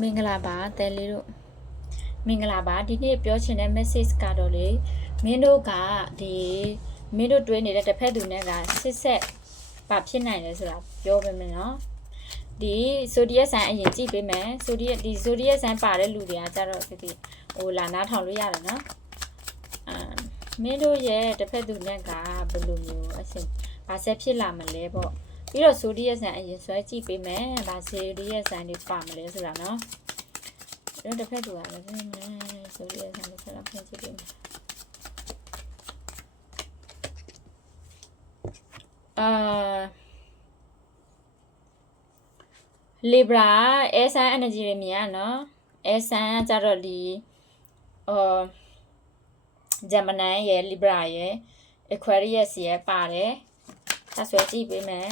မင်္ဂလာပါတဲလေးတို့မင်္ဂလာပါဒီနေ့ပြောချင်တဲ့ message ကတော့လေမင်းတို့ကဒီမင်းတို့တွေးနေတဲ့တစ်ဖက်သူနဲ့ကစစ်ဆက်ပါဖြစ်နိုင်တယ်ဆိုတာပြောပေးမယ်နော်ဒီဆိုဒီယက်ဆန်အရင်ကြည့်ပေးမယ်ဆိုဒီယက်ဆန်ပါတဲ့လူတွေကကြတော့ဒီဟိုလာနားထောင်လို့ရတယ်နော်မင်းတို့ရဲ့တစ်ဖက်သူနဲ့ကဘယ်လိုမျိုးအရှင်ဘာဆက်ဖြစ်လာမလဲပေါ့ပြီးတော့ဆိုဒီယက်ဆန်အရင်ဆွဲကြည့်ပေးမယ်ဗာဆိုဒီယက်ဆန်တွေပါမလဲဆိုတာနော်အဲ့တစ်ဖက်သူကလည်းဆိုဒီယက်ဆန်တွေဆက်လာဖွင့်ကြည့်ပေးမယ်Libra air sign energy တွေမြင်ရနော် air sign ကကြတော့ဒီGemini ရယ် Libra ရယ် Aquarius ရယ်ပါတယ်ဆက်ဆွဲကြည့်ပေးမယ်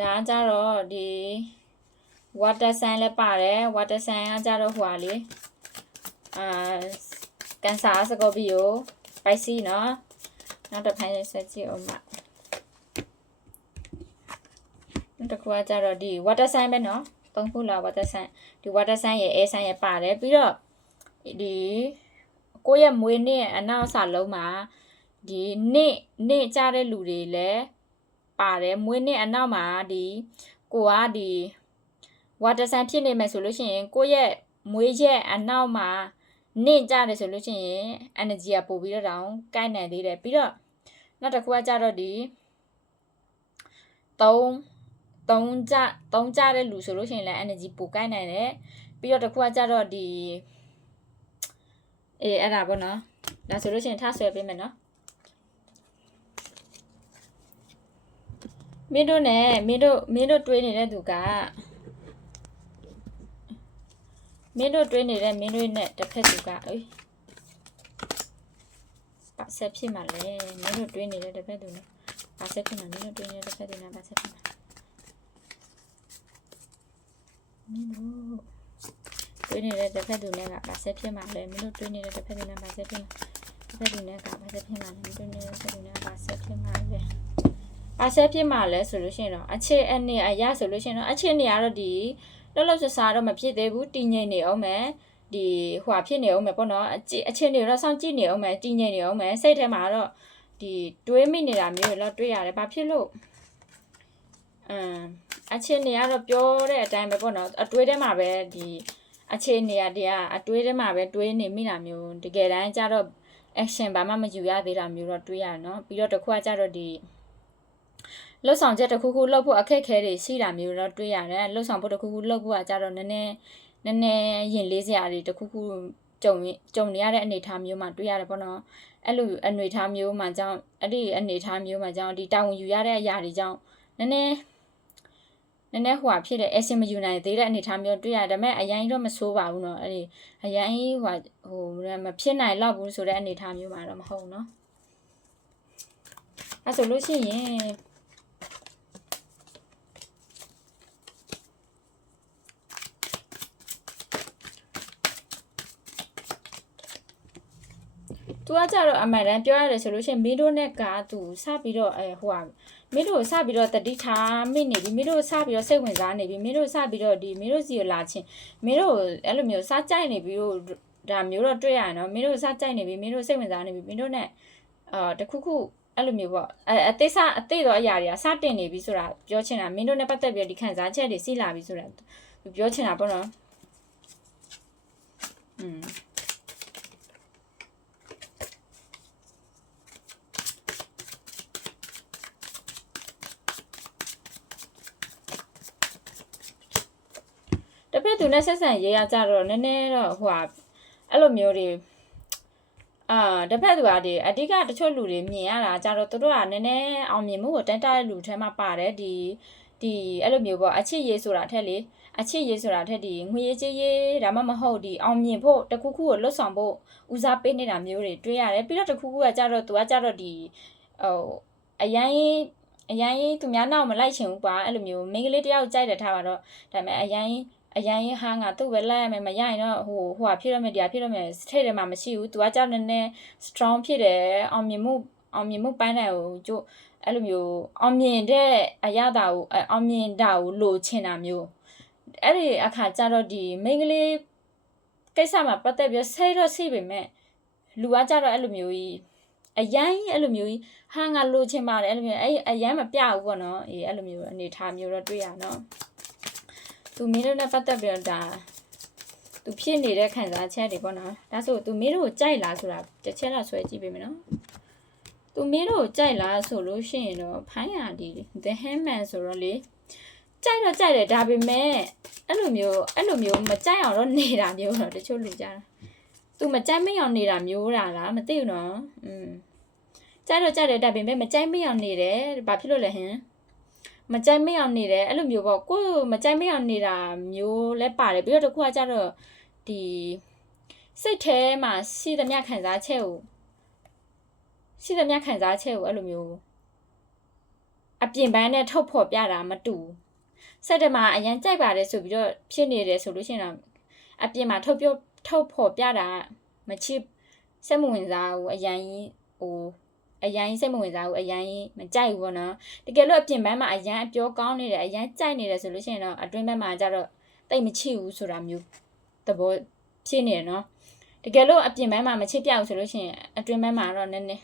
ဒါကြတော့ဒီ water sign လည်းပါတယ် water sign ကကြတော့ဟွာလေCancer Scorpio Pisces နော်နောက်တစ်ဖက်ဆက်ကြည့်အောင်ပါနောက်တစ်ခုကကြတော့ဒီ water sign ပဲနော်သုံးခုလား water sign ဒီ water sign ရဲ့ air sign ရဲ့ပါတယ်ပြီးတော့ဒီကိုယ့်ရဲ့မွေးနေ့အနောက်စာလုံးမှာဒီနေ့ကြတဲ့လူတွေလည်းပါတယ်မွေးနေ့အနောက်မှာဒီကိုကဒီ water sign ဖြစ်နေမယ်ဆိုလို့ရှိရင်ကိုယ့်ရဲ့မွေးရက်အနောက်မှာနေ့ကြတယ်ဆိုလို့ရှိရင် energy ကပို့ပြီးတော့တောင်ကိုက်နိုင်သေးတယ်ပြီးတော့နောက်တစ်ခုကကြတော့ဒီ3ကြတဲ့လူဆိုလို့ရှိရင်လည်း energy ပိုကိုက်နိုင်တယ်ပြီးတော့တစ်ခုကကြတော့ဒီအဲ့ဒါပေါ့နော်ဒါဆိုလို့ရှိရင်ထားဆွဲပေးမယ်နော်မင်းတို့နဲ့မင်းတို့တွေးနေတဲ့သူကမင်းတို့တွေးနေတဲ့မင်းတို့နဲ့တစ်ဖက်သူကပါဆက်ဖြစ်မှာလေမင်းတို့တွေးနေတဲ့တစ်ဖက်သူနဲ့ပါဆက်ဖြစ်မှာမင်းတို့တွေးနေတဲ့တစ်ဖက်သူနဲ့ပါဆက်ဖြစ်မှာမင်းတို့တွေးနေတဲ့တစ်ဖက်သူနဲ့ကပါဆက်ဖြစ်မှာလေမင်းတို့တွေးနေတဲ့တစ်ဖက်သူနဲ့ပါဆက်ဖြစ်မှာတစ်ဖက်သူနဲ့ကပါဆက်ဖြစ်မှာမင်းတို့နေတဲ့တစ်ဖက်သူနဲ့ပါဆက်ဖြစ်မှာလေပါဆက်ဖြစ်မှာလဲဆိုလို့ရှိရင်တော့အခြေအနေအရာဆိုလို့ရှိရင်တော့အခြေအနေကတော့ဒီလောက်ဆဆာတော့မဖြစ်သေးဘူးတည်ငြိမ်နေအောင်မယ်ဒီဟွာဖြစ်နေအောင်မယ်ပေါ့နော်အခြေအနေတော့စောင့်ကြည့်နေအောင်မယ်တည်ငြိမ်နေအောင်မယ်စိတ်ထဲမှာတော့ဒီတွေးမိနေတာမျိုးတော့တွေးရတယ်ဘာဖြစ်လို့အခြေအနေကတော့ပြောတဲ့အတိုင်းပဲပေါ့နော်အတွေးထဲမှာပဲဒီအခြေအနေကတရားအတွေးထဲမှာပဲတွေးနေမိတာမျိုးတကယ်တမ်းကျတော့ action ဘာမှမယူရသေးတာမျိုးတော့တွေးရတယ်နော်ပြီးတော့တစ်ခုကကျတော့ဒီလှုပ်ဆောင်ချက်တစ်ခုခုလှုပ်ဖို့အခက်အခဲတွေရှိတာမျိုးတော့တွေ့ရတယ်လှုပ်ဆောင်ဖို့တစ်ခုခုလှုပ်ဖို့ကကြတော့နည်းနည်းရင်လေးစရာတွေတစ်ခုခုကြုံနေရတဲ့အနေအထားမျိုးမှာတွေ့ရတယ်ပေါ့နော်အဲ့လိုအနေအထားမျိုးမှာကြောင့်အဲ့ဒီအနေအထားမျိုးမှာကြောင့်ဒီတာဝန်ယူရတဲ့အရာတွေကြောင့်နည်းနည်းဟိုဖြစ်တဲ့ action မယူနိုင်သေးတဲ့အနေအထားမျိုးတွေ့ရတယ်ဒါပေမဲ့အရင်တော့မဆိုးပါဘူးเนาะအဲ့ဒီအရင်ဟိုမဖြစ်နိုင်တော့ဘူးဆိုတဲ့အနေအထားမျိုးမှာတော့မဟုတ်เนาะအဲ့ဆိုလို့ရှိရင်သူကကြတော့အမှန်တမ်းပြောရတယ်ဆိုလို့ရှိရင်မင်းတို့နဲ့ကသူစပြီးတော့ဟိုဟာမင်းတို့စပြီးတော့တတိထားမိနေပြီမင်းတို့စပြီးတော့စိတ်ဝင်စားနေပြီမင်းတို့စပြီးတော့ဒီမင်းတို့စီကိုလာချင်းမင်းတို့အဲ့လိုမျိုးစားကြိုက်နေပြီလို့ဒါမျိုးတော့တွေ့ရနော်မင်းတို့စားကြိုက်နေပြီမင်းတို့စိတ်ဝင်စားနေပြီမင်းတို့နဲ့တခုခုအဲ့လိုမျိုးပေါ့အသေးတော့အရာတွေကစတင်နေပြီဆိုတာပြောချင်တာမင်းတို့နဲ့ပတ်သက်ပြီးဒီခံစားချက်တွေစီလာပြီဆိုတာသူပြောချင်တာပေါ့နော်တပည့်သူနဲ့ဆက်ဆံရေးရကြတော့နည်းနည်းတော့ဟိုအဲ့လိုမျိုးတွေတပည့်သူကဒီအဓိကတချို့လူတွေမြင်ရတာကြတော့သူတို့ကနည်းနည်းအောင်မြင်မှုကိုတန်းတဲ့လူထဲမှာပါတယ်ဒီအဲ့လိုမျိုးပေါ့အချစ်ရေးဆိုတာထက်လေအချစ်ရေးဆိုတာထက်ဒီငွေရေးကြေးရေးဒါမှမဟုတ်ဒီအောင်မြင်ဖို့တခုခုကိုလွတ်ဆောင်ဖို့ဦးစားပေးနေတာမျိုးတွေတွေ့ရတယ်ပြီးတော့တခုခုကကြတော့သူကကြတော့ဒီအရင်သူများနောက်မလိုက်ချင်ဘူးပါအဲ့လိုမျိုးမိန်းကလေးတယောက်ကြိုက်တယ်ထားပါတော့ဒါပေမဲ့အရင်ဟာငါသူ့ပဲလိုက်ရမယ်မရရင်တော့ဟိုဟာဖြစ်ရမယ်တရားဖြစ်ရမယ်ထိတ်တယ်မှာမရှိဘူးသူကကြောက်နေနေ strong ဖြစ်တယ်အောင်မြင်မှုပိုင်းတိုင်းကို အဲ့လိုမျိုးအောင်မြင်တဲ့အရာတာကိုအောင်မြင်တာကိုလိုချင်တာမျိုးအဲ့ဒီအခါကျတော့ဒီမိန်းကလေးကိစ္စမှာပတ်သက်ပြီးဆိတ်တော့ဆိတ်ပေမဲ့လူကကြတော့အဲ့လိုမျိုးကြီးအရန်အဲ့လိုမျိုးကြီးဟာငါလိုချင်ပါတယ်အဲ့လိုမျိုးအဲ့အရန်မပြဘူးပေါ့နော်အေးအဲ့လိုမျိုးအနေထားမျိုးတော့တွေ့ရနော်သူမင်းတို့နဲ့ပတ်သက်ပြီးတော့ဒါသူဖြစ်နေတဲ့ခံစားချက်တွေပေါ့နော်ဒါဆိုသူမင်းတို့ကိုကြိုက်လားဆိုတာတစ်ချက်လောက်ဆွဲကြည့်ပေးမယ်နော်သူမင်းတို့ကိုကြိုက်လားဆိုလို့ရှိရင်တော့ဖိုင်းရဒီ The Handman ဆိုတော့လေကြိုက်တော့ကြိုက်တယ်ဒါပေမဲ့အဲ့လိုမျိုးမကြိုက်အောင်တော့နေတာမျိုးတော့တချို့လူကြတာသူမကြိုက်မအောင်နေတာမျိုးလားမသိဘူးနော်ကြိုက်တော့ကြိုက်တယ်ဒါပေမဲ့မကြိုက်မအောင်နေတယ်ဘာဖြစ်လို့လဲဟင်မကြိုက်မအောင်နေတယ်အဲ့လိုမျိုးပေါ့ကိုမကြိုက်မအောင်နေတာမျိုးလဲပါတယ်ပြီးတော့တခုကကြတော့ဒီစိတ်ထဲမှာရှိသမျှခံစားချက်ကိုအဲ့လိုမျိုးအပြင်ပန်းနဲ့ထုတ်ဖော်ပြတာမတူစိတ်ထဲမှာအရင်ကြိုက်ပါတယ်ဆိုပြီးတော့ဖြစ်နေတယ်ဆိုလို့ရှိရင်တော့အပြင်မှာထုတ်ဖော်ပြတာမချစ်စိတ်မဝင်စားဘူးအရင်စိတ်မဝင်စားဘူးအရင်မကြိုက်ဘူးပေါ့နော်တကယ်လို့အပြင်ပန်းမှာအရင်အပြောကောင်းနေတယ်အရင်ကြိုက်နေတယ်ဆိုလို့ရှိရင်တော့အတွင်းဘက်မှာကျတော့တိတ်မချစ်ဘူးဆိုတာမျိုးသဘောဖြစ်နေတယ်နော်တကယ်လို့အပြင်ပန်းမှာမချစ်ပြဘူးဆိုလို့ရှိရင်အတွင်းဘက်မှာတော့နည်းနည်း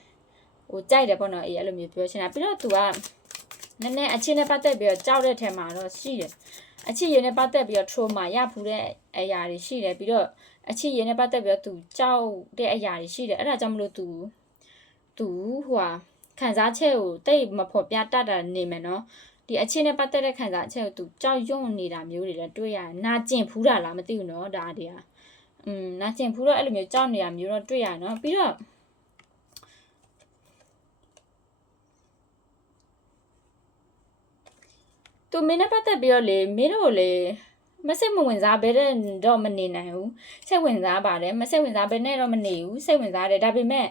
ကြိုက်တယ်ပေါ့နော်အေးအဲ့လိုမျိုးပြောချင်တာပြီးတော့သူကနည်းနည်းအချင်းနဲ့ပတ်သက်ပြီးတော့ကြောက်တဲ့ထဲမှာတော့ရှိတယ်အချစ်ရည်နဲ့ပတ်သက်ပြီးတော့ trauma ရဖူးတဲ့အရာတွေရှိတယ်ပြီးတော့အချစ်ရည်နဲ့ပတ်သက်ပြီးတော့သူကြောက်တဲ့အရာတွေရှိတယ်အဲ့ဒါကြောင့်မလို့သူဟိုခံစားချက်ကိုတိတ်မဖော်ပြတတ်တာနေမယ်နော်ဒီအချင်းနဲ့ပတ်သက်တဲ့ခံစားချက်ကိုသူကြောက်ရွံ့နေတာမျိုးတွေလည်းတွေ့ရတယ်နာကျင်ဖူးတာလားမသိဘူးနော်ဒါတွေကနာကျင်ဖူးတော့အဲ့လိုမျိုးကြောက်နေတာမျိုးတော့တွေ့ရနော်ပြီးတော့သူမင်းနဲ့ပတ်သက်ပြီးတော့လေမင်းတို့လေမစိတ်မဝင်စားဘဲတော့မနေနိုင်ဘူးစိတ်ဝင်စားပါတယ်မစိတ်ဝင်စားဘဲနဲ့တော့မနေဘူးစိတ်ဝင်စားတယ်ဒါပေမဲ့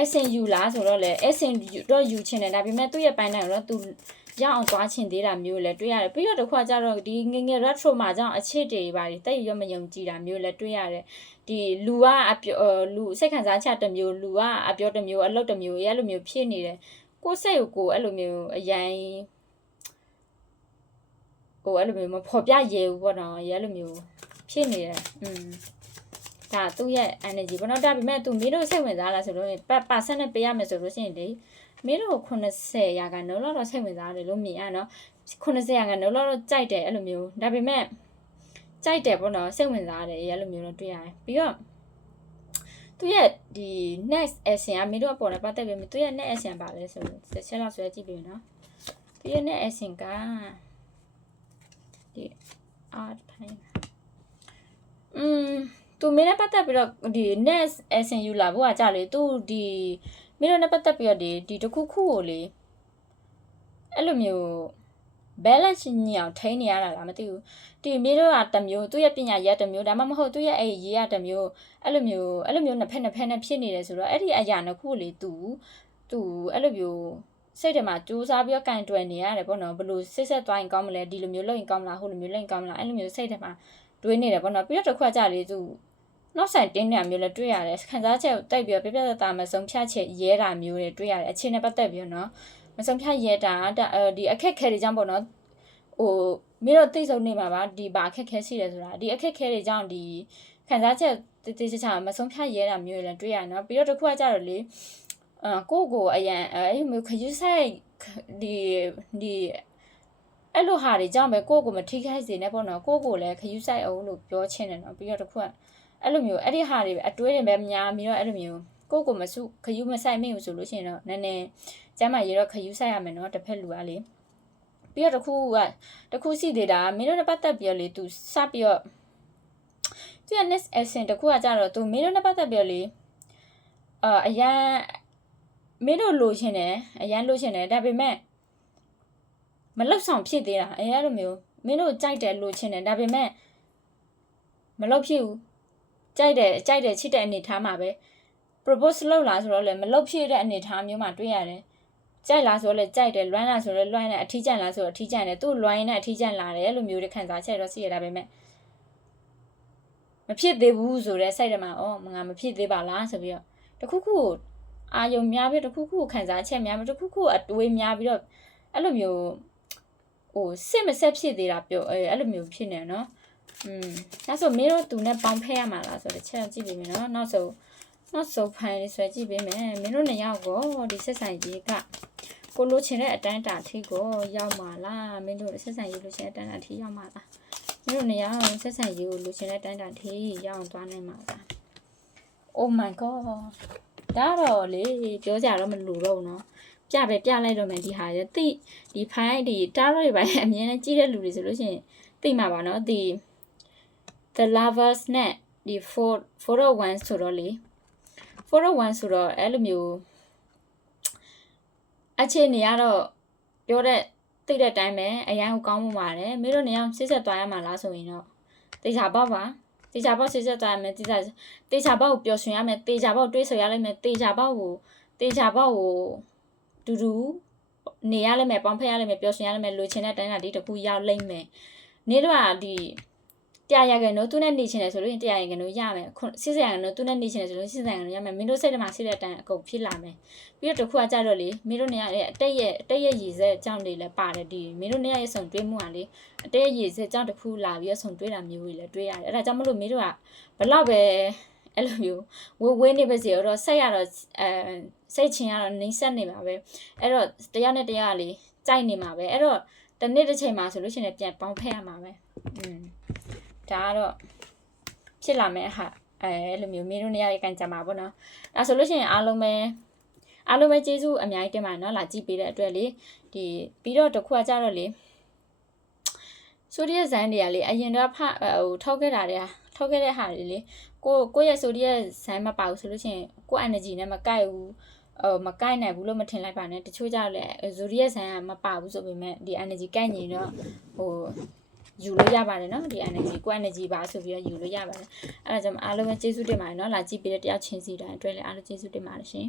အစင်ယူလားဆိုတော့လေအစင်တော့ယူချင်တယ်ဒါပေမဲ့သူ့ရဲ့ပိုင်းတိုင်းတော့သူရအောင်သွားချင်သေးတာမျိုးလည်းတွေ့ရတယ်ပြီးတော့တစ်ခါကျတော့ဒီငငယ် retro မှာကြောင့်အချစ်တွေပါတိတ်ရောမယုံကြည်တာမျိုးလည်းတွေ့ရတယ်ဒီလူလူစိတ်ခံစားချက်တစ်မျိုးလူကအပြောတစ်မျိုးအလုပ်တစ်မျိုးအဲ့လိုမျိုးဖြစ်နေတယ်ကိုယ်စိတ်ကိုအဲ့လိုမျိုးအရင်အဲ့လိုမျိုးမဖော်ပြရဲဘူးပေါ့နော်ရဲလိုမျိုးဖြစ်နေတယ်ဒါသူ့ရဲ့ energy ပေါ့နော်ဒါပေမဲ့သူမင်းတို့စိတ်ဝင်စားလားဆိုလို့percent နဲ့ပေးရမယ်ဆိုလို့ရှိရင်လေမင်းတို့90ရာခိုင်နှုန်းတော့စိတ်ဝင်စားတယ်လို့မြင်ရနော်90ရာခိုင်နှုန်းတော့ကြိုက်တယ်အဲ့လိုမျိုးဒါပေမဲ့ကြိုက်တယ်ပေါ့နော်စိတ်ဝင်စားတယ်အဲ့လိုမျိုးတော့တွေ့ရတယ်ပြီးတော့သူရဲ့ဒီ next action ကမင်းတို့အပေါ်နဲ့ပတ်သက်ပြီးသူရဲ့ next action ပါလဲဆိုလို့တစ်ချက်လောက်ဆွဲကြည့်ပြီနော်သူရဲ့ next action ကဒီ art ဖိုင်သူမင်းနဲ့ပတ်သက်ပြီးတော့ဒီ next action ယူလာဖို့ကကြလေသူဒီမင်းတို့နဲ့ပတ်သက်ပြီးတော့ဒီတစ်ခုကိုလေအဲ့လိုမျိုး balance ညအောင်ထိန်းနေရတာလားမသိဘူးဒီမင်းတို့ကတစ်မျိုးသူ့ရဲ့ပညာရက်တစ်မျိုးဒါမှမဟုတ်သူ့ရဲ့ရေးရတစ်မျိုးအဲ့လိုမျိုးနှစ်ဖက်နဲ့ဖြစ်နေတယ်ဆိုတော့အဲ့ဒီအရာနှစ်ခုလေသူအဲ့လိုမျိုးစိတ်ထဲမှာစူးစမ်းပြီးတော့ကန်တွယ်နေရတယ်ပေါ့နော်ဘလို့စိတ်ဆက်သွားရင်ကောင်းမလဲဒီလိုမျိုးလုပ်ရင်ကောင်းမလားဟိုလိုမျိုးလုပ်ရင်ကောင်းမလားအဲ့လိုမျိုးစိတ်ထဲမှာတွေးနေတယ်ပေါ့နော်ပြီးတော့တစ်ခွက်ကြလေသူနောက်ဆိုင်တင်းနေတာမျိုးလည်းတွေ့ရတယ်ခံစားချက်ကိုတိုက်ပြီးတော့ပြပြတမဆုံးဖြတ်ချက်ရဲတာမျိုးတွေတွေ့ရတယ်အခြေနဲ့ပတ်သက်ပြီးတော့နော်မဆုံးဖြတ်ရဲတာဒီအခက်ခဲတွေကြောင့်ပေါ့နော်မင်းတို့သိဆုံးနေမှာပါဒီဘာအခက်ခဲရှိတယ်ဆိုတာဒီအခက်ခဲတွေကြောင့်ဒီခံစားချက်တေးချာမဆုံးဖြတ်ရဲတာမျိုးတွေလည်းတွေ့ရတယ်နော်ပြီးတော့တစ်ခွက်ကြတော့လေကိုအရန်အဲ့မျိုးခယူးဆိုင်ဒီအဲ့လိုဟာတွေကြောင့်ပဲကိုမထိခိုက်စေနဲ့ပေါ့နော်ကိုလည်းခယူးဆိုင်အောင်လို့ပြောချင်တယ်နော်ပြီးတော့တစ်ခုကအဲ့လိုမျိုးအဲ့ဒီဟာတွေအတွဲတွေပဲများပြီးတော့အဲ့လိုမျိုးကိုမစုခယူးမဆိုင်မိဘူးဆိုလို့ရှိရင်တော့နည်းနည်းကျမ်းမာရေးတော့ခယူးဆိုင်ရမယ်နော်တစ်ဖက်လူကလေပြီးတော့တစ်ခုစီသေးတာမင်းတို့နဲ့ပတ်သက်ပြီးတော့လေသူစပြီးတော့သူက next action တစ်ခုကကြတော့သူမင်းတို့နဲ့ပတ်သက်ပြီးတော့လေအရန်မင်းတို့လိုချင်တယ်အရန်လိုချင်တယ်ဒါပေမဲ့မလောက်ဆောင်ဖြစ်သေးတာအဲ့လိုမျိုးမင်းတို့ကြိုက်တယ်လိုချင်တယ်ဒါပေမဲ့မလောက်ဖြစ်ဘူးကြိုက်တယ်ချစ်တဲ့အနေထားမှာပဲ propose လုပ်လာဆိုတော့လည်းမလောက်ဖြစ်တဲ့အနေထားမျိုးမှာတွေ့ရတယ်ကြိုက်လားဆိုတော့လည်းကြိုက်တယ်လွမ်းလားဆိုတော့လွမ်းတယ်အထီးကျန်လားဆိုတော့အထီးကျန်တယ်သူ့လွမ်းရင်လည်းအထီးကျန်လာတယ်အဲ့လိုမျိုးတွေခံစားချက်တော့ရှိရတာပဲမဲ့မဖြစ်သေးဘူးဆိုတော့စိတ်ထဲမှာငါမဖြစ်သေးပါလားဆိုပြီးတော့တခုခု အာယုံများပြီးတစ်ခုခုခံစားချက်များပြီးတစ်ခုခုအတွေးများပြီးတော့အဲ့လိုမျိုးဟိုစစ်မဆက်ဖြစ်သေးတာပြောအဲ့လိုမျိုးဖြစ်နေနော်ဒါဆိုမင်းတို့သူနဲ့ပေါင်းဖက်ရမှာလားဆိုတော့ချက်ကြည့်ပေးမယ်နော်နောက်ဆုံးဖိုင်လေးဆွဲကြည့်ပေးမယ်မင်းတို့နှစ်ယောက်ကိုဒီဆက်ဆံရေးကကိုလိုချင်တဲ့အတိုင်းတာထိကိုရောက်မှာလားမင်းတို့ဆက်ဆံရေးလိုချင်တဲ့အတိုင်းတာထိရောက်မှာလားမင်းတို့နှစ်ယောက်ဆက်ဆံရေးကိုလိုချင်တဲ့အတိုင်းတာထိရောက်အောင်သွားနိုင်မှာလား Oh my god ဒါတော့လေပြောကြတော့မလို့တော့နော်ပြလိုက်တော့မယ်ဒီဟာရဲ့ဒီဖိုင်ဒီတားတော့တွေပါအမြင်နဲ့ကြီးတဲ့လူတွေဆိုလို့ရှိရင်သိမှာပါနော်ဒီ the lovers နဲ့ဒီ 401ဆိုတော့လေ401ဆိုတော့အဲ့လိုမျိုးအခြေအနေကတော့ပြောတဲ့သိတဲ့အတိုင်းပဲအရင်ကကောင်းမှုပါတယ်မင်းတို့နေအောင်စစ်ဆက်သွားရမှာလားဆိုရင်တော့တေချာပေါက်ပါတေချာပေါက်စစ်ဆက်သွားရမယ်တေချာပေါက်ကိုပျော်ရွှင်ရမယ်တေချာပေါက်တွေးဆိုရလိမ့်မယ်တေချာပေါက်ကိုတူနေရလိမ့်မယ်ပေါင်းဖက်ရလိမ့်မယ်ပျော်ရွှင်ရလိမ့်မယ်လိုချင်တဲ့တိုင်းတာဒီတစ်ခုရောက်လိမ့်မယ်နေတော့ဒီတရားရကန်တော့သူနဲ့နေချင်တယ်ဆိုလို့ရင်တရားရကန်တော့ရမယ်စစ်စရကန်တော့သူနဲ့နေချင်တယ်ဆိုလို့စစ်စရကန်တော့ရမယ်မင်းတို့စိတ်ထဲမှာစစ်တဲ့အတိုင်းအကုန်ဖြစ်လာမယ်ပြီးတော့တစ်ခုကကြတော့လေမင်းတို့နေရတဲ့အတက်ရဲ့ရည်စက်အကြောင်းတွေလည်းပါတယ်ဒီမင်းတို့နေရရဲ့ဆုံတွေးမှုကလေအတက်ရဲ့ရည်စက်အကြောင်းတစ်ခုလာပြီးတော့ဆုံတွေးတာမျိုးတွေလည်းတွေးရတယ်အဲ့ဒါကြောင့်မလို့မင်းတို့ကဘလောက်ပဲအဲ့လိုမျိုးဝေးနေပါစေတော့စိတ်ရတော့စိတ်ချင်းရတော့နှိမ့်ဆက်နေမှာပဲအဲ့တော့တရားနဲ့တရားလေကြိုက်နေမှာပဲအဲ့တော့တနေ့တစ်ချိန်မှာဆိုလို့ရှိရင်ပြန်ပေါင်းဖက်ရမှာပဲဒါကတော့ဖြစ်လာမယ်ဟာအဲ့လိုမျိုးမင်းတို့နေရာကန်ကြမှာပေါ့နော်ဒါဆိုလို့ရှိရင်အားလုံးပဲကျေးဇူးအများကြီးတင်ပါတယ်နော်လာကြည့်ပေးတဲ့အတွက်လေဒီပြီးတော့တစ်ခုကကြတော့လေဆိုဒီယက်ဇန်တွေကလေအရင်တော့ဟိုထောက်ခဲ့တဲ့ဟာတွေလေကိုရဲ့ဆိုဒီယက်ဇန်မပါဘူးဆိုလို့ရှိရင်ကို energy နဲ့မကိုက်ဘူးမကိုက်နိုင်ဘူးလို့မထင်လိုက်ပါနဲ့တချို့ကြတော့လေဇိုဒီယက်ဇန်ကမပါဘူးဆိုပေမဲ့ဒီ energy ကိုက်နေတော့ဟိုယူလို့ရပါတယ်နော်ဒီ energy ကို energy ပါဆိုပြီးတော့ယူလို့ရပါတယ်အဲ့ဒါကြောင့်အားလုံးပဲကျေးဇူးတင်ပါတယ်နော်လာကြည့်ပေးတဲ့တယောက်ချင်းစီတိုင်းအတွက်လည်းအားလုံးကျေးဇူးတင်ပါတယ်ရှင်